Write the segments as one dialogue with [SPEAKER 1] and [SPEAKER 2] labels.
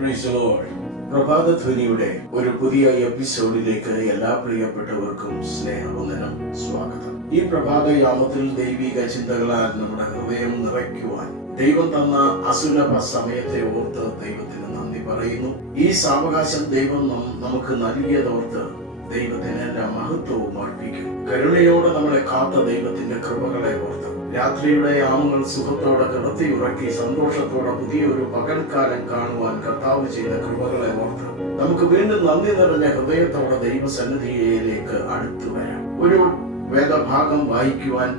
[SPEAKER 1] പ്രഭാതധ്വനിയുടെ ഒരു പുതിയ എപ്പിസോഡിലേക്ക് എല്ലാ പ്രിയപ്പെട്ടവർക്കും സ്നേഹവന്ദനം സ്വാഗതം. ഈ പ്രഭാതയാമത്തിൽ ദൈവിക ചിന്തകളാൽ നമ്മുടെ ഹൃദയം നിറയ്ക്കുവാൻ ദൈവം തന്ന അസുലഭ സമയത്തെ ഓർത്ത് ദൈവത്തിന് നന്ദി പറയുന്നു. ഈ സാവകാശം ദൈവം നമുക്ക് നൽകിയതോർത്ത് ദൈവത്തിന് എല്ലാ മഹത്വവും അർപ്പിക്കും. കരുണയോടെ നമ്മളെ കാത്ത ദൈവത്തിന്റെ കൃപകളെ ഓർത്ത് രാത്രിയുടെ യാമങ്ങൾ സുഖത്തോടെ കിടത്തി ഉറക്കി സന്തോഷത്തോടെ പുതിയൊരു പകൽക്കാലം കാണുവാൻ കർത്താവ് ചെയ്ത കൃപകളെ ഓർത്ത് നമുക്ക് വീണ്ടും നന്ദി നിറഞ്ഞ ഹൃദയത്തോടെ ദൈവസന്നിധിയിലേക്ക് അടുത്തു വരാം. ഒരു വേദഭാഗം വായിക്കുവാൻ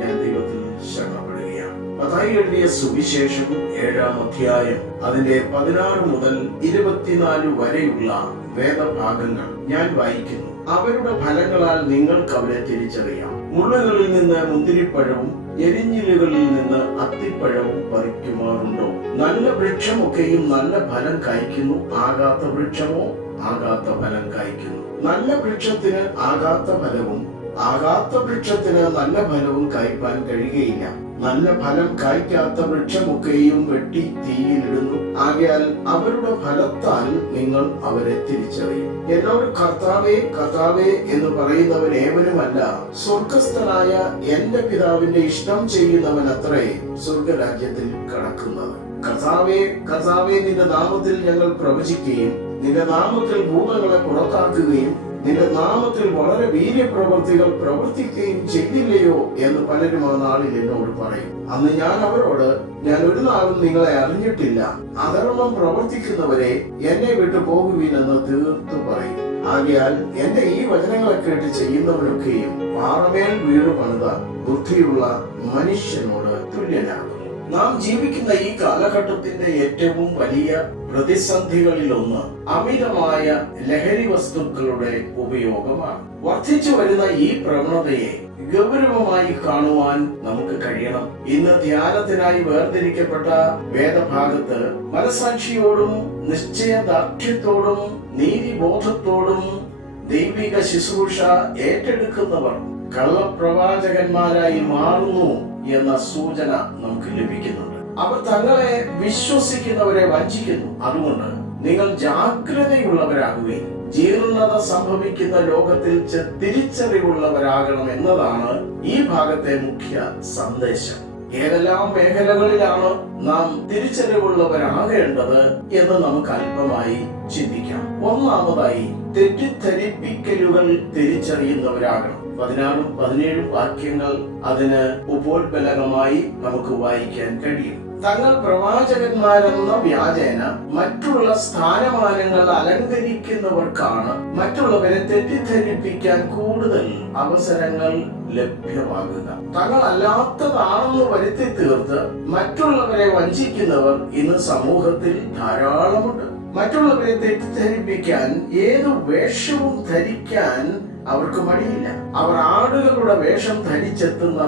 [SPEAKER 1] ഞാൻ ദൈവത്തിൽ ശ്രമപ്പെടുകയാണ് അതായി എഴുതിയ സുവിശേഷം ഏഴാം അധ്യായം അതിന്റെ പതിനാറ് മുതൽ ഇരുപത്തിനാല് വരെയുള്ള വേദഭാഗങ്ങൾ ഞാൻ വായിക്കുന്നു. അവരുടെ ഫലങ്ങളാൽ നിങ്ങൾക്ക് അവരെ തിരിച്ചറിയാം. മുള്ളുകളിൽ നിന്ന് മുന്തിരിപ്പഴവും എരിഞ്ഞിലുകളിൽ നിന്ന് അത്തിപ്പഴവും പറിക്കുമാറുണ്ടോ? നല്ല വൃക്ഷമൊക്കെയും നല്ല ഫലം കായ്ക്കുന്നു. ആകാത്ത വൃക്ഷമോ ആകാത്ത ഫലം കായ്ക്കുന്നു. നല്ല വൃക്ഷത്തിന് ആകാത്ത ഫലവും ആകാത്ത വൃക്ഷത്തിന് നല്ല ഫലവും കായ്പാൻ കഴിയുകയില്ല. നല്ല ഫലം കായ്ക്കാത്ത വൃക്ഷമൊക്കെയും വെട്ടി തീയിലിടുന്നു. ആകയാൽ അവരുടെ ഫലത്താൽ നിങ്ങൾ അവരെ തിരിച്ചറിയും. എന്നോട് കർത്താവേ കർത്താവേ എന്ന് പറയുന്നവൻ ഏവനുമല്ല. സ്വർഗസ്ഥനായ എന്റെ പിതാവിന്റെ ഇഷ്ടം ചെയ്യുന്നവൻ അത്രേ സ്വർഗരാജ്യത്തിൽ കടക്കുന്നത് കർത്താവേ കർത്താവേ നിന്റെ നാമത്തിൽ ഞങ്ങൾ പ്രവചിക്കുകയും നിന്റെ നാമത്തിൽ ഭൂതങ്ങളെ പുറത്താക്കുകയും നിന്റെ നാമത്തിൽ വളരെ വീര്യപ്രവർത്തികൾ പ്രവർത്തിക്കുകയും ചെയ്തില്ലയോ എന്ന് പലരും ആ നാളിൽ എന്നോട് പറയും. അന്ന് ഞാൻ അവരോട് ഞാൻ ഒരു നാളും നിങ്ങളെ അറിഞ്ഞിട്ടില്ല. അധർമ്മം പ്രവർത്തിക്കുന്നവരെ എന്നെ വിട്ടു പോകുവീനെന്ന് തീർത്തു പറയും. ആകയാൽ എന്റെ ഈ വചനങ്ങളെ കേട്ട് ചെയ്യുന്നവരൊക്കെയും പാറമേൽ വീട് പണിത ബുദ്ധിയുള്ള മനുഷ്യനോട് തുല്യനാകും നാം ജീവിക്കുന്ന ഈ കാലഘട്ടത്തിന്റെ ഏറ്റവും വലിയ പ്രതിസന്ധികളിൽ ഒന്ന് അമിതമായ ലഹരി വസ്തുക്കളുടെ ഉപയോഗമാണ്. വർദ്ധിച്ചു വരുന്ന ഈ പ്രവണതയെ ഗൗരവമായി കാണുവാൻ നമുക്ക് കഴിയണം. ഇന്ന് ധ്യാനത്തിനായി വേർതിരിക്കപ്പെട്ട വേദഭാഗത്ത് മനസാക്ഷിയോടും നിശ്ചയദാർഢ്യത്തോടും നീതിബോധത്തോടും ദൈവിക ശുശ്രൂഷ ഏറ്റെടുക്കുന്നവർ കള്ളപ്രവാചകന്മാരായി മാറുന്നു. എന്ന സൂചന നമുക്ക് ലഭിക്കുന്നുണ്ട്. അവർ തങ്ങളെ വിശ്വസിക്കുന്നവരെ വഞ്ചിക്കുന്നു. അതുകൊണ്ട് നിങ്ങൾ ജാഗ്രതയുള്ളവരാകുകയും ജീർണത സംഭവിക്കുന്ന ലോകത്തിൽ തിരിച്ചറിവുള്ളവരാകണം എന്നതാണ് ഈ ഭാഗത്തെ മുഖ്യ സന്ദേശം. ഏതെല്ലാം മേഖലകളിലാണ് നാം തിരിച്ചറിവുള്ളവരാകേണ്ടത് എന്ന് നമുക്ക് അല്പമായി ചിന്തിക്കാം. ഒന്നാമതായി തെറ്റിദ്ധരിപ്പിക്കലുകൾ തിരിച്ചറിയുന്നവരാകണം. പതിനാറും പതിനേഴും വാക്യങ്ങൾ അതിന് ഉപോത്ബലകമായി നമുക്ക് വായിക്കാൻ കഴിയും. തങ്ങൾ പ്രവാചകന്മാരെന്ന വ്യാജേന മറ്റുള്ള സ്ഥാനമാനങ്ങൾ അലങ്കരിക്കുന്നവർക്കാണ് മറ്റുള്ളവരെ തെറ്റിദ്ധരിപ്പിക്കാൻ കൂടുതൽ അവസരങ്ങൾ ലഭ്യമാകുക. തങ്ങൾ അല്ലാത്തതാണെന്ന് വരുത്തി തീർത്ത് മറ്റുള്ളവരെ വഞ്ചിക്കുന്നവർ ഇന്ന് സമൂഹത്തിൽ ധാരാളമുണ്ട്. മറ്റുള്ളവരെ തെറ്റിദ്ധരിപ്പിക്കാൻ ഏത് വേഷവും ധരിക്കാൻ അവർക്ക് മടിയില്ല അവർ ആടുകളുടെ വേഷം ധരിച്ചെത്തുന്ന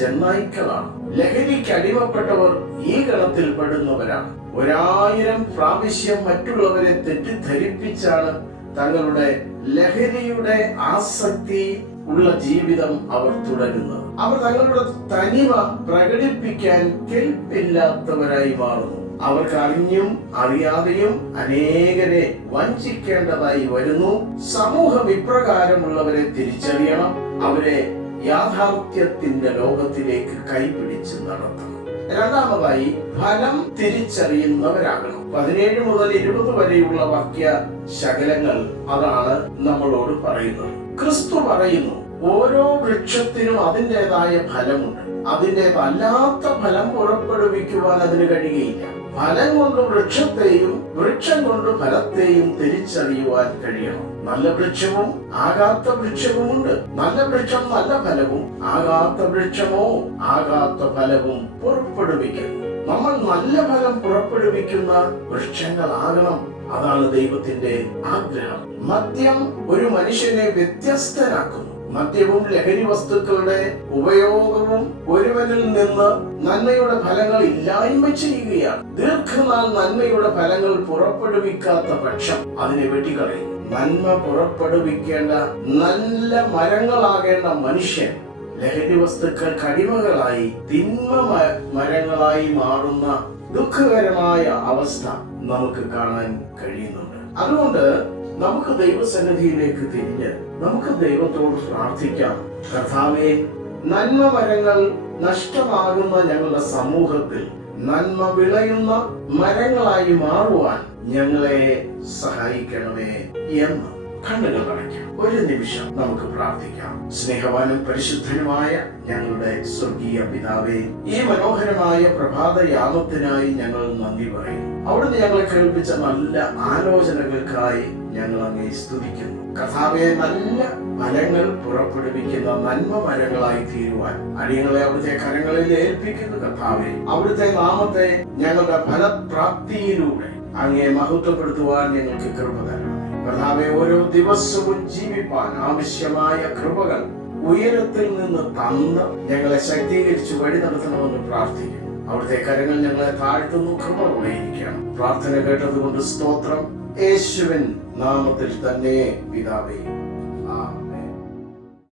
[SPEAKER 1] ചെന്നായ്ക്കളാണ് ലഹരിക്ക് അടിമപ്പെട്ടവർ ഈ ഗണത്തിൽ പെടുന്നവരാണ്. ഒരായിരം പ്രാവശ്യം മറ്റുള്ളവരെ തെറ്റിദ്ധരിപ്പിച്ചാണ് തങ്ങളുടെ ലഹരിയുടെ ആസക്തി ഉള്ള ജീവിതം അവർ തുടരുന്നത്. അവർ തങ്ങളുടെ തനിമ പ്രകടിപ്പിക്കാൻ കെൽപ്പില്ലാത്തവരായി മാറുന്നു. അവർക്ക് അറിഞ്ഞും അറിയാതെയും അനേകരെ വഞ്ചിക്കേണ്ടതായി വരുന്നു. സമൂഹം ഇപ്രകാരമുള്ളവരെ തിരിച്ചറിയണം. അവരെ യാഥാർത്ഥ്യത്തിന്റെ ലോകത്തിലേക്ക് കൈപിടിച്ച് നടത്തണം. രണ്ടാമതായി ഫലം തിരിച്ചറിയുന്നവരാകണം. പതിനേഴ് മുതൽ ഇരുപത് വരെയുള്ള വാക്യ ശകലങ്ങൾ അതാണ് നമ്മളോട് പറയുന്നത്. ക്രിസ്തു പറയുന്നു ഓരോ വൃക്ഷത്തിനും അതിന്റെതായ ഫലമുണ്ട്. അതിന്റെതല്ലാത്ത ഫലം പുറപ്പെടുവിക്കുവാൻ അതിന് കഴിയുകയില്ല. ഫലം കൊണ്ട് വൃക്ഷത്തെയും വൃക്ഷം കൊണ്ട് ഫലത്തെയും തിരിച്ചറിയുവാൻ കഴിയണം. നല്ല വൃക്ഷവും ആകാത്ത വൃക്ഷവുമുണ്ട് നല്ല വൃക്ഷം നല്ല ഫലവും ആകാത്ത വൃക്ഷമോ ആകാത്ത ഫലവും പുറപ്പെടുവിക്കണം നമ്മൾ നല്ല ഫലം പുറപ്പെടുവിക്കുന്ന വൃക്ഷങ്ങളാകണം. അതാണ് ദൈവത്തിന്റെ ആഗ്രഹം. മദ്യം ഒരു മനുഷ്യനെ വ്യത്യസ്തനാക്കുന്നു മദ്യവും ലഹരി വസ്തുക്കളുടെ ഉപയോഗവും ഒരുവനിൽ നിന്ന് നന്മയുടെ ഫലങ്ങൾ ഇല്ലായ്മ ചെയ്യുകയാണ്. ദീർഘനാൾ നന്മയുടെ ഫലങ്ങൾ പുറപ്പെടുവിക്കാത്ത പക്ഷം അതിനെ വെട്ടിക്കളയും നന്മ പുറപ്പെടുവിക്കേണ്ട നല്ല മരങ്ങളാകേണ്ട മനുഷ്യൻ ലഹരി വസ്തുക്കൾ കടിമകളായി തിന്മ മരങ്ങളായി മാറുന്ന ദുഃഖകരമായ അവസ്ഥ നമുക്ക് കാണാൻ കഴിയുന്നുണ്ട്. അതുകൊണ്ട് നമുക്ക് ദൈവസന്നിധിയിലേക്ക് തിരിഞ്ഞ് നമുക്ക് ദൈവത്തോട് പ്രാർത്ഥിക്കാം. കഥാവെ നന്മ മരങ്ങൾ നഷ്ടമാകുന്ന ഞങ്ങളുടെ സമൂഹത്തിൽ നന്മ വിളയുന്ന മരങ്ങളായി മാറുവാൻ ഞങ്ങളെ സഹായിക്കണമേ എന്ന്. കണ്ണുകൾ അടയ്ക്കാം ഒരു നിമിഷം നമുക്ക് പ്രാർത്ഥിക്കാം. സ്നേഹവാനും പരിശുദ്ധനുമായ ഞങ്ങളുടെ സ്വർഗീയ പിതാവേ ഈ മനോഹരമായ പ്രഭാത യാമത്തിനായി ഞങ്ങൾ നന്ദി പറയും. അവിടുന്ന് ഞങ്ങളെ കേൾപ്പിച്ച നല്ല ആലോചനകൾക്കായി ഞങ്ങൾ അങ്ങേ സ്തുതിക്കുന്നു. കഥാവെ നല്ല ഫലങ്ങൾ പുറപ്പെടുവിക്കുന്ന നന്മ മരങ്ങളായി തീരുവാൻ അടിയങ്ങളെ അവിടുത്തെ കരങ്ങളിൽ ഏൽപ്പിക്കുന്നു കഥാവെ അവിടുത്തെ നാമത്തെ ഞങ്ങളുടെ ഫലപ്രാപ്തിയിലൂടെ അങ്ങേ മഹത്വപ്പെടുത്തുവാൻ ഞങ്ങൾക്ക് കൃപ തരണം. കർത്താവെ ഓരോ ദിവസവും ജീവിപ്പാൻ ആവശ്യമായ കൃപകൾ ഉയരത്തിൽ നിന്ന് തന്ന് ഞങ്ങളെ ശക്തീകരിച്ച് വഴി നടത്തണമെന്ന് പ്രാർത്ഥിക്കും അവിടുത്തെ കരങ്ങൾ ഞങ്ങളെ താഴ്ത്തുന്നു കൃപ ഉണയിരിക്കണം പ്രാർത്ഥന കേട്ടതുകൊണ്ട് സ്തോത്രം. യേശുവിൻ നാമത്തിൽ തന്നെ പിതാവേ.